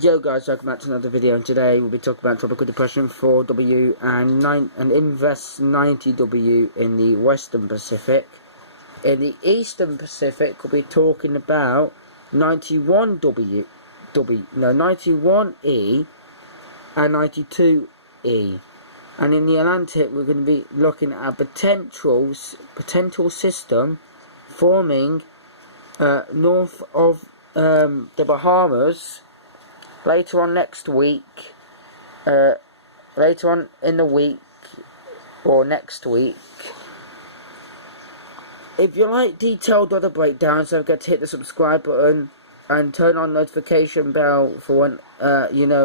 Yo guys, welcome back to another video, and today we'll be talking about tropical depression 4W and invest 90W in the Western Pacific. In the Eastern Pacific, we'll be talking about 91E and 92E. And in the Atlantic, we're going to be looking at a potential system forming north of the Bahamas. Later on next week, later on in the week, or next week. If you like detailed weather breakdowns, don't forget to hit the subscribe button and turn on notification bell for when,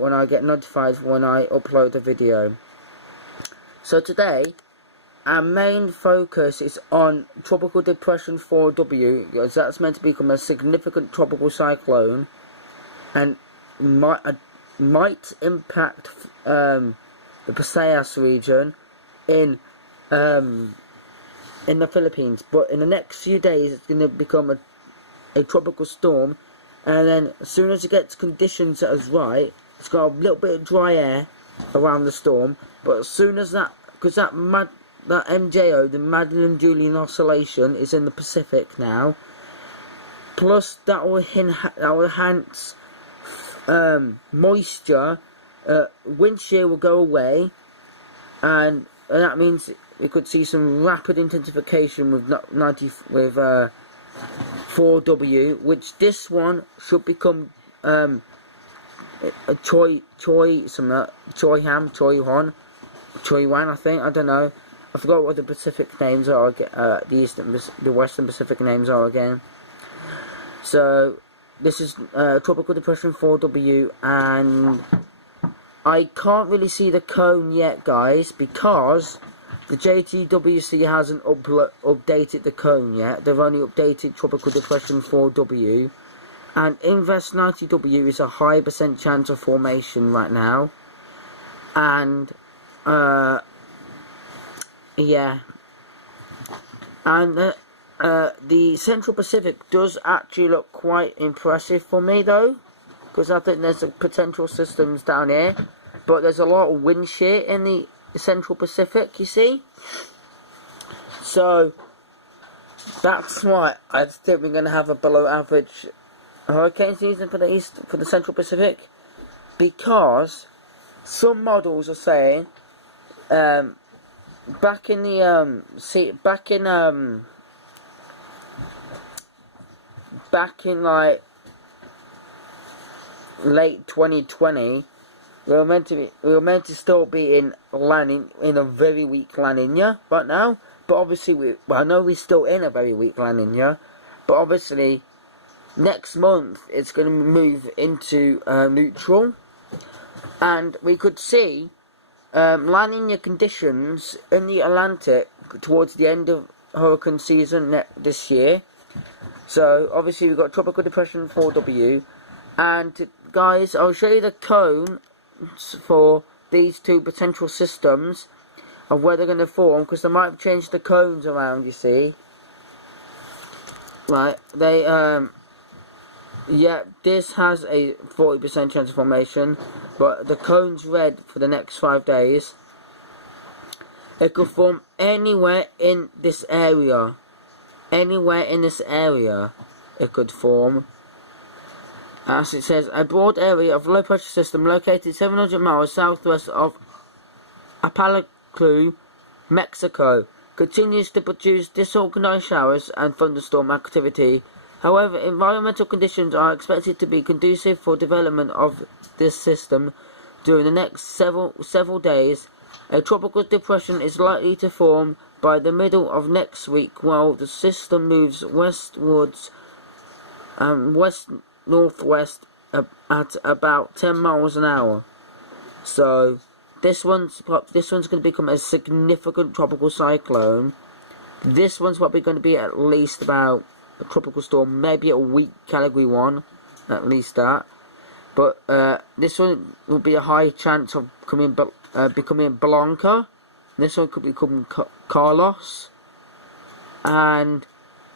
when I get notified when I upload a video. So today, our main focus is on Tropical Depression 4W, because that's meant to become a significant tropical cyclone, and might impact the Visayas region in the Philippines. But in the next few days, it's going to become a tropical storm, and then as soon as it gets conditions that is right, it's got a little bit of dry air around the storm. But as soon as that, because that MJO, the Magellan-Julian Oscillation, is in the Pacific now, plus that will enhance moisture, wind shear will go away, and that means we could see some rapid intensification with 4W, which this one should become a Choi Wan, I think. I don't know. I forgot what the Pacific names are. The Western Pacific names are again. So this is Tropical Depression 4W, and I can't really see the cone yet, guys, because the JTWC hasn't updated the cone yet. They've only updated Tropical Depression 4W, and Invest 90W is a high % chance of formation right now, and yeah, and the Central Pacific does actually look quite impressive for me, though, because I think there's potential systems down here, but there's a lot of wind shear in the Central Pacific, you see. So that's why I think we're going to have a below average hurricane season for the Central Pacific, because some models are saying back in like late 2020, we were meant to still be in a very weak La Nina right now. But obviously, I know we're still in a very weak La Nina, but obviously next month it's going to move into neutral, and we could see La Nina conditions in the Atlantic towards the end of hurricane season this year. So obviously we've got Tropical Depression 4W, and guys, I'll show you the cone for these two potential systems of where they're going to form, because they might have changed the cones around, you see. Right, they yeah, this has a 40% chance of formation, but the cone's red for the next 5 days. It could form anywhere in this area. Anywhere in this area it could form. As it says, a broad area of low pressure system located 700 miles southwest of Apalacu, Mexico, continues to produce disorganized showers and thunderstorm activity. However, environmental conditions are expected to be conducive for development of this system during the next several days. A tropical depression is likely to form by the middle of next week, while the system moves westwards and west-northwest at about 10 miles an hour. So this one's going to become a significant tropical cyclone. This one's probably going to be at least about a tropical storm, maybe a weak category 1, at least that. But this one will be a high chance of becoming Blanca. This one could become Carlos, and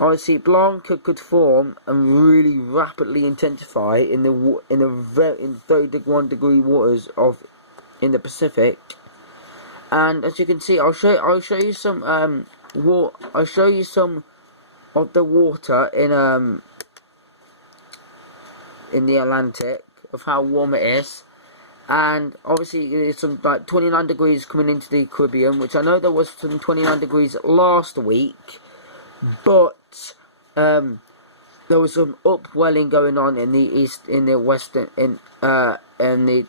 obviously Blanca could form and really rapidly intensify in the in 31 degree waters of in the Pacific. And as you can see, I'll show you some I'll show you some of the water in the Atlantic, of how warm it is. And obviously there's some like 29 degrees coming into the Caribbean, which I know there was some 29 degrees last week, but there was some upwelling going on in the east, in the western, in the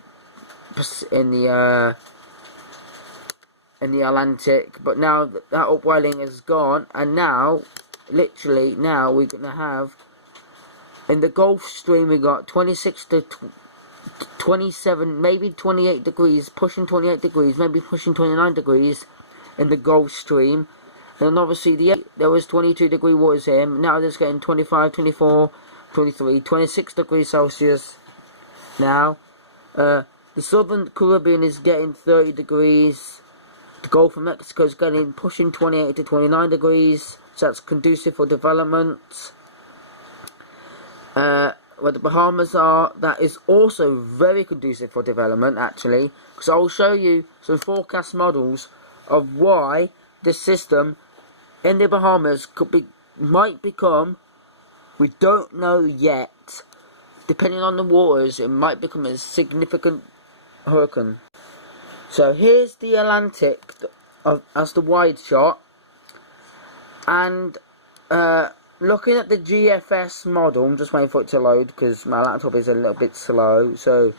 Atlantic. But now that upwelling is gone, and now, literally now, we're gonna have in the Gulf Stream we got 26 to 27, maybe 28 degrees, pushing 28 degrees, maybe pushing 29 degrees in the Gulf Stream. And obviously there was 22 degree waters here. Now there's getting 25, 24, 23, 26 degrees Celsius now. The Southern Caribbean is getting 30 degrees. The Gulf of Mexico is getting pushing 28 to 29 degrees. So that's conducive for development. Where the Bahamas are, that is also very conducive for development, actually, because I'll show you some forecast models of why this system in the Bahamas might become, we don't know yet, depending on the waters, it might become a significant hurricane. So here's the Atlantic as the wide shot, and looking at the GFS model, I'm just waiting for it to load because my laptop is a little bit slow. So,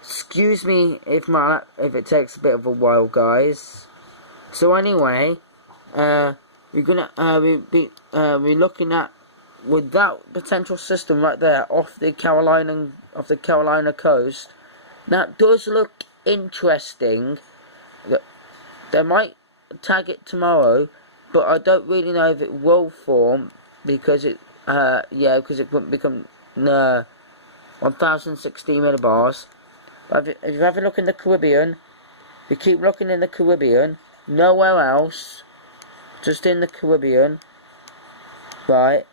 excuse me if it takes a bit of a while, guys. So anyway, we're looking at, with that potential system right there off the Carolina coast. That does look interesting. They might tag it tomorrow, but I don't really know if it will form. Because it wouldn't become 1016 millibars. But if you have a look in the Caribbean, if you keep looking in the Caribbean, nowhere else, just in the Caribbean, right?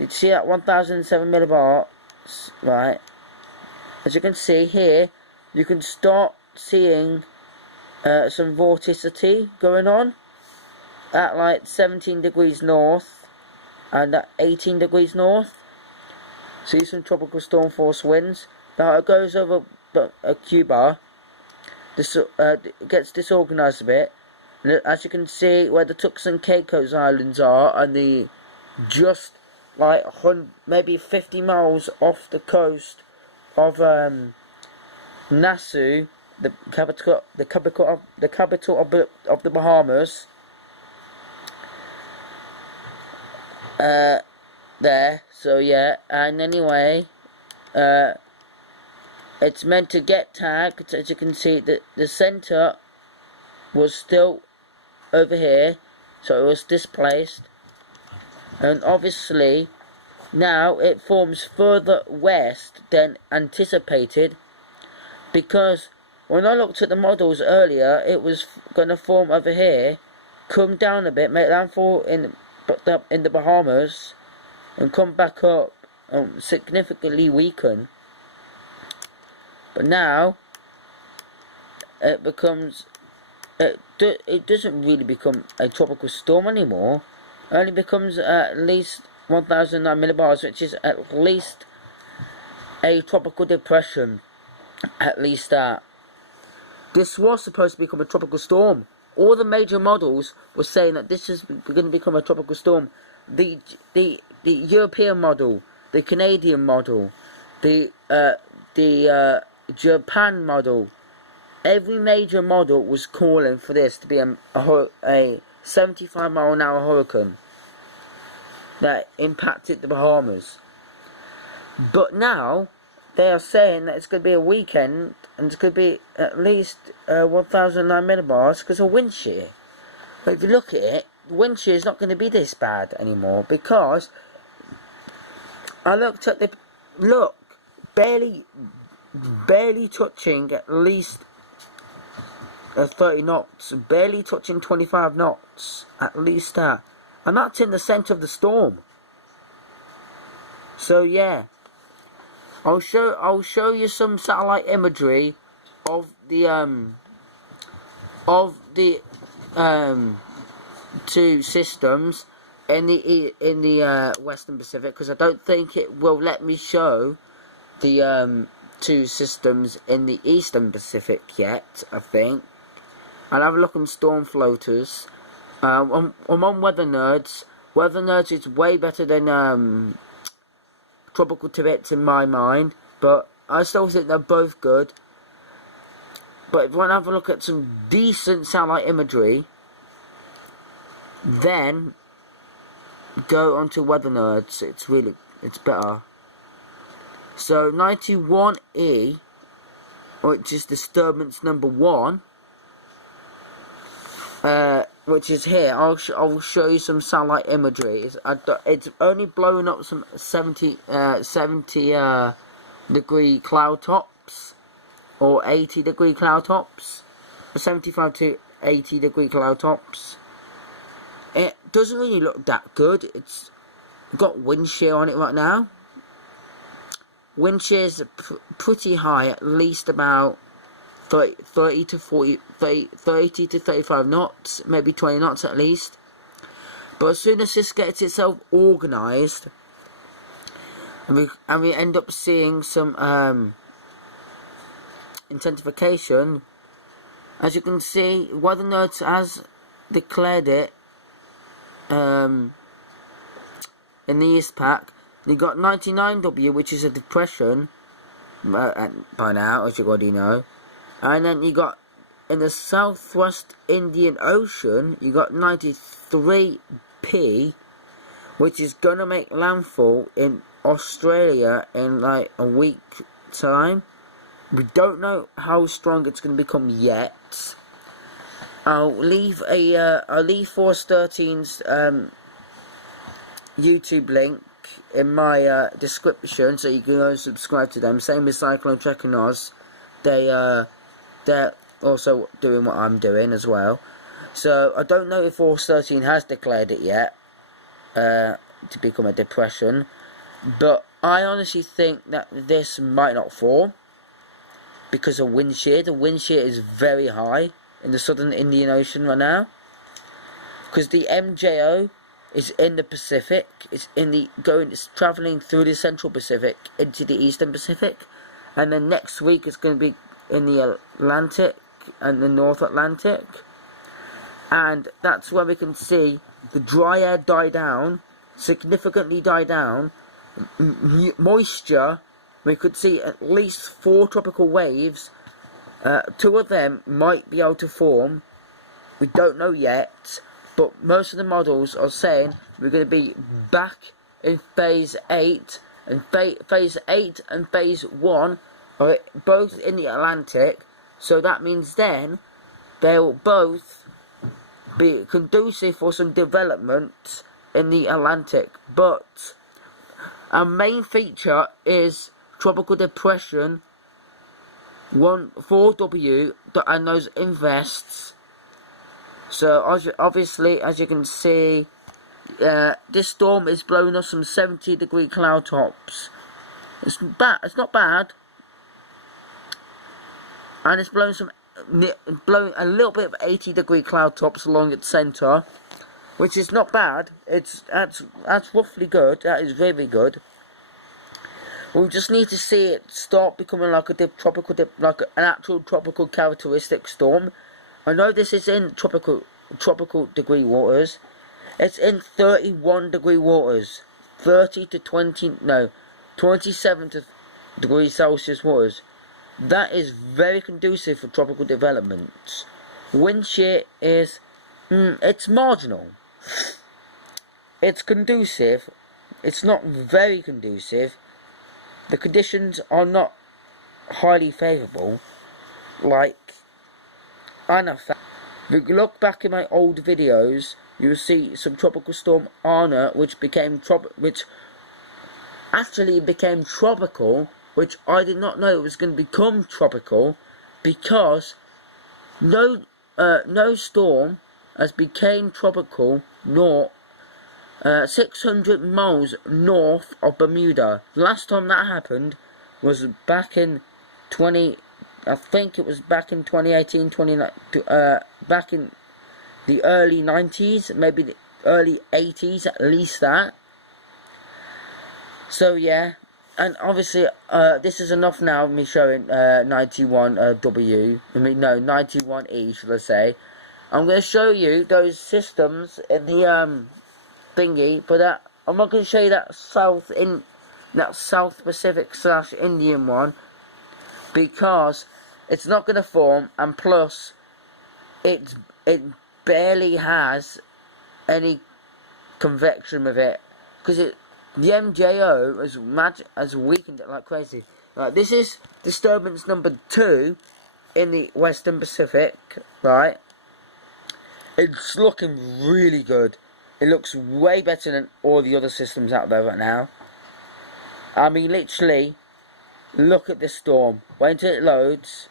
You see that 1007 millibars, right? As you can see here, you can start seeing some vorticity going on at like 17 degrees north. And at 18 degrees north, see some tropical storm force winds. Now it goes over Cuba, it gets disorganized a bit. And as you can see, where the Turks and Caicos Islands are, and the just like maybe 50 miles off the coast of Nassau, the capital of the Bahamas. There, so yeah, and anyway, it's meant to get tagged. As you can see, the center was still over here, so it was displaced, and obviously now it forms further west than anticipated, because when I looked at the models earlier, it was going to form over here, come down a bit, make landfall in the Bahamas, and come back up and significantly weaken. But now it becomes, it doesn't really become a tropical storm anymore. It only becomes at least 1009 millibars, which is at least a tropical depression. At least that. This was supposed to become a tropical storm. All the major models were saying that this is going to become a tropical storm. The European model, the Canadian model, the Japan model, every major model was calling for this to be a 75 mile an hour hurricane that impacted the Bahamas. But now they are saying that it's going to be a weekend, and it's going to be at least 1009 millibars because of wind shear. But if you look at it, wind shear is not going to be this bad anymore, because I looked at barely touching at least 30 knots, barely touching 25 knots, at least that. And that's in the centre of the storm. So yeah, I'll show you some satellite imagery of the two systems in the Western Pacific, because I don't think it will let me show the two systems in the Eastern Pacific yet. I think I'll have a look on storm floaters. I'm on Weather Nerds. Weather Nerds is way better than Tropical Tidbits in my mind, but I still think they're both good. But if you want to have a look at some decent satellite imagery, then go onto Weather Nerds. It's better. So 91E, which is disturbance number 1, which is here. I'll show you some satellite imagery. It's only blowing up some 70 degree cloud tops, or 80 degree cloud tops, 75 to 80 degree cloud tops. It doesn't really look that good. It's got wind shear on it right now. Wind shear is pretty high, at least about 30 to 35 knots, maybe 20 knots at least. But as soon as this gets itself organised, and we end up seeing some intensification, as you can see, Weather Nerds has declared it in the East Pac. You got 99W, which is a depression by now, as you already know. And then you got, in the Southwest Indian Ocean, you got 93P, which is gonna make landfall in Australia in like a week time. We don't know how strong it's gonna become yet. I'll leave Force 13's YouTube link in my description, so you can go and subscribe to them. Same with Cyclone Tracking Oz. They're also doing what I'm doing as well. So I don't know if Force 13 has declared it yet to become a depression, but I honestly think that this might not fall because of wind shear. The wind shear is very high in the southern Indian Ocean right now, because the MJO is in the Pacific. It's traveling through the Central Pacific into the Eastern Pacific, and then next week it's going to be in the Atlantic and the North Atlantic, and that's where we can see the dry air significantly die down. Moisture, we could see at least 4 tropical waves. 2 of them might be able to form. We don't know yet, but most of the models are saying we're going to be back in phase 8, and phase 8 and phase 1 are both in the Atlantic. So that means then they'll both be conducive for some development in the Atlantic. But our main feature is Tropical Depression 4W, and those invests. So obviously, as you can see, this storm is blowing us some 70 degree cloud tops. It's not bad, and it's blowing a little bit of 80 degree cloud tops along its centre, which is not bad. That's roughly good. That is very good. We just need to see it start becoming like an actual tropical characteristic storm. I know this is in tropical degree waters. It's in 31 degree waters, 27 degrees Celsius waters. That is very conducive for tropical development. Wind shear is, it's marginal. It's conducive. It's not very conducive. The conditions are not highly favourable. If you look back in my old videos, you'll see some tropical storm Anna, which actually became tropical, which I did not know it was going to become tropical, because no storm has became tropical, nor 600 miles north of Bermuda. The last time that happened was back in I think it was back in 2018, back in the early 90s, maybe the early 80s, at least that. So yeah, and obviously this is enough now of me showing 91W, 91E should I say. I'm going to show you those systems in the thingy, but I'm not going to show you that South Pacific / Indian one, because it's not going to form, and plus it barely has any convection with it, because the MJO has weakened it like crazy. Right, this is disturbance number 2 in the Western Pacific, right? It's looking really good. It looks way better than all the other systems out there right now. I mean, literally, look at this storm. Wait until it loads.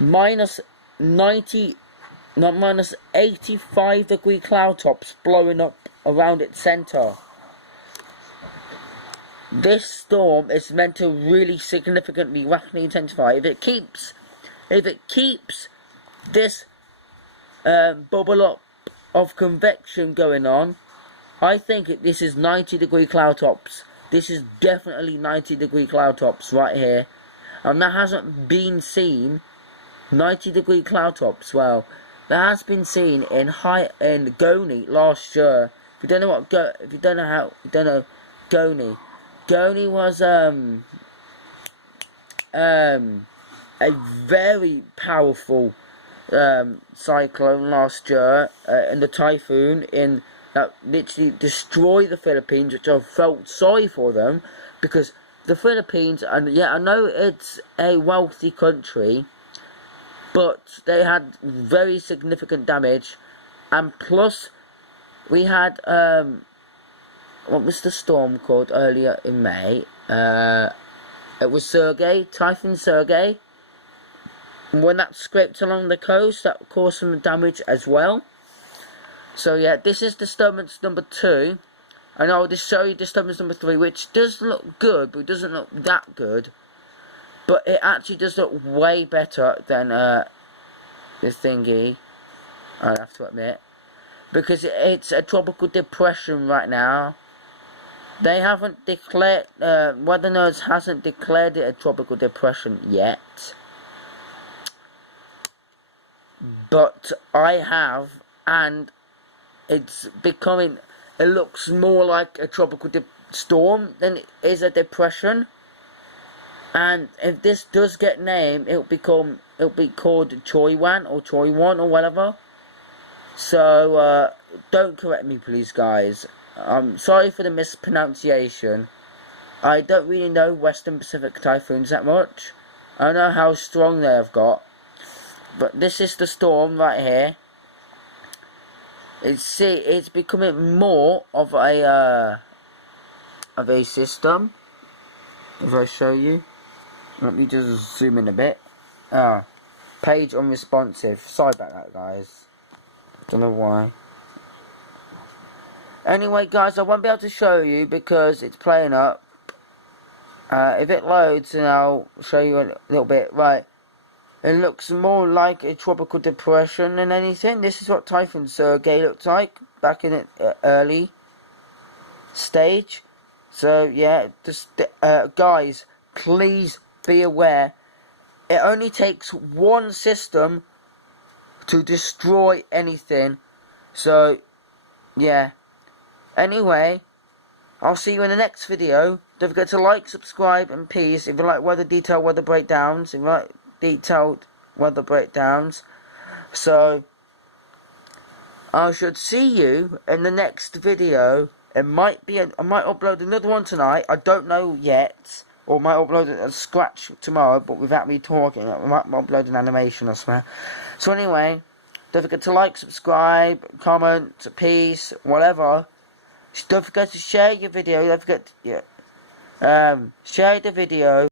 Minus 85 degree cloud tops blowing up around its center. This storm is meant to really significantly, rapidly intensify. If it keeps this bubble up of convection going on, I think this is 90 degree cloud tops. This is definitely 90 degree cloud tops right here, and that hasn't been seen. 90 degree cloud tops. Well, that has been seen in Goni last year. If you don't know Goni. Goni was a very powerful cyclone last year, in the typhoon that literally destroyed the Philippines, which I felt sorry for them, because the Philippines, and yeah, I know it's a wealthy country, but they had very significant damage, and plus we had what was the storm called earlier in May? It was Typhoon Sergei. When that scraped along the coast, that caused some damage as well. So yeah, this is disturbance number 2, and I'll just show you disturbance number 3, which does look good, but it doesn't look that good. But it actually does look way better than this thingy, I have to admit, because it's a tropical depression right now. They haven't declared, Weather Nerds hasn't declared it a tropical depression yet. But I have, and it's becoming, it looks more like a tropical storm than it is a depression. And if this does get named, it'll be called Choiwan or Choiwan or whatever. So don't correct me, please, guys. I'm sorry for the mispronunciation. I don't really know Western Pacific typhoons that much. I don't know how strong they have got. But this is the storm right here. It's becoming more of a system. If I show you, let me just zoom in a bit. Page unresponsive. Sorry about that, guys. Don't know why. Anyway, guys, I won't be able to show you because it's playing up. If it loads, then I'll show you a little bit. Right. It looks more like a tropical depression than anything. This is what Typhoon Sergei looked like back in its early stage. So yeah, just guys, please be aware. It only takes one system to destroy anything. So yeah. Anyway, I'll see you in the next video. Don't forget to like, subscribe, and peace. If you like detailed weather breakdowns, so I should see you in the next video. I might upload another one tonight. I don't know yet, or might upload a scratch tomorrow, but without me talking. I might upload an animation or something. So anyway, don't forget to like, subscribe, comment, peace, whatever. Don't forget to share your video. Don't forget, share the video.